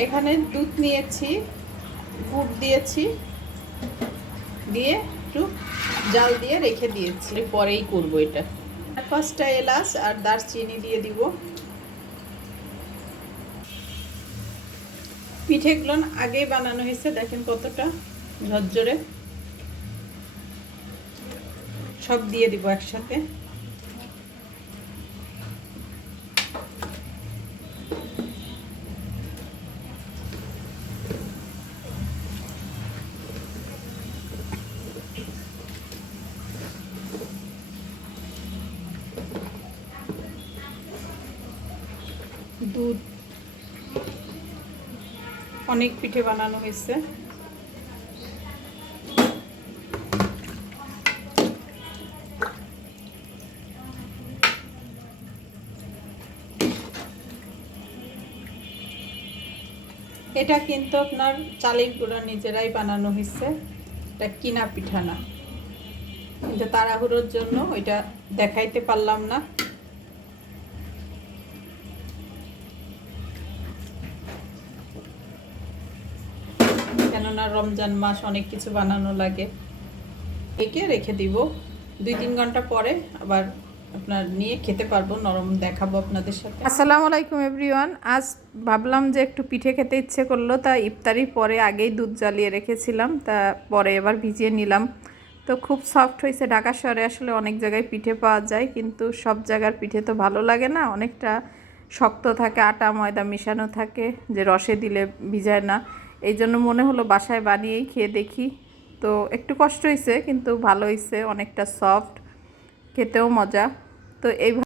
এখানে দুধ নিয়েছি, গুড় দিয়েছি, দিয়ে একটু জাল দিয়ে রেখে দিয়েছি, পরেই করবো এটা। 5টা এলাচ আর দারচিনি দিয়ে দিব। পিঠেগুলো আগেই বানানো হয়েছে, দেখেন কতটা ঝরঝরে। সব দিয়ে দিব একসাথে। দুধ, অনেক পিঠে বানানো হয়েছে। এটা কিন্তু আপনার চালের গুঁড়া নিজেরাই বানানো হয়েছে, এটা কিনা পিঠা না। কিন্তু তাড়াহুড়োর জন্য ওইটা দেখাইতে পারলাম না। কেননা রমজান মাস, অনেক কিছু বানানো লাগে। একে রেখে দিব, 2-3 ঘন্টা পরে আবার আপনার নিয়ে খেতে পারবো, নরম দেখাবো আপনাদের সাথে। আসসালামু আলাইকুম এভরিওয়ান। আজ ভাবলাম যে একটু পিঠে খেতে ইচ্ছে করলো, তা ইফতারির পরে আগেই দুধ জ্বালিয়ে রেখেছিলাম, তা পরে এবার ভিজিয়ে নিলাম। তো খুব সফট হয়েছে। ঢাকা শহরে আসলে অনেক জায়গায় পিঠে পাওয়া যায়, কিন্তু সব জায়গার পিঠে তো ভালো লাগে না, অনেকটা শক্ত থাকে, আটা ময়দা মিশানো থাকে, যে রসে দিলে ভিজায় না। এই জন্য মনে হলো বাসায় বানিয়েই খেয়ে দেখি। তো একটু কষ্ট হয়েছে, কিন্তু ভালো হয়েছে, অনেকটা সফট, খেতেও মজা। তো এই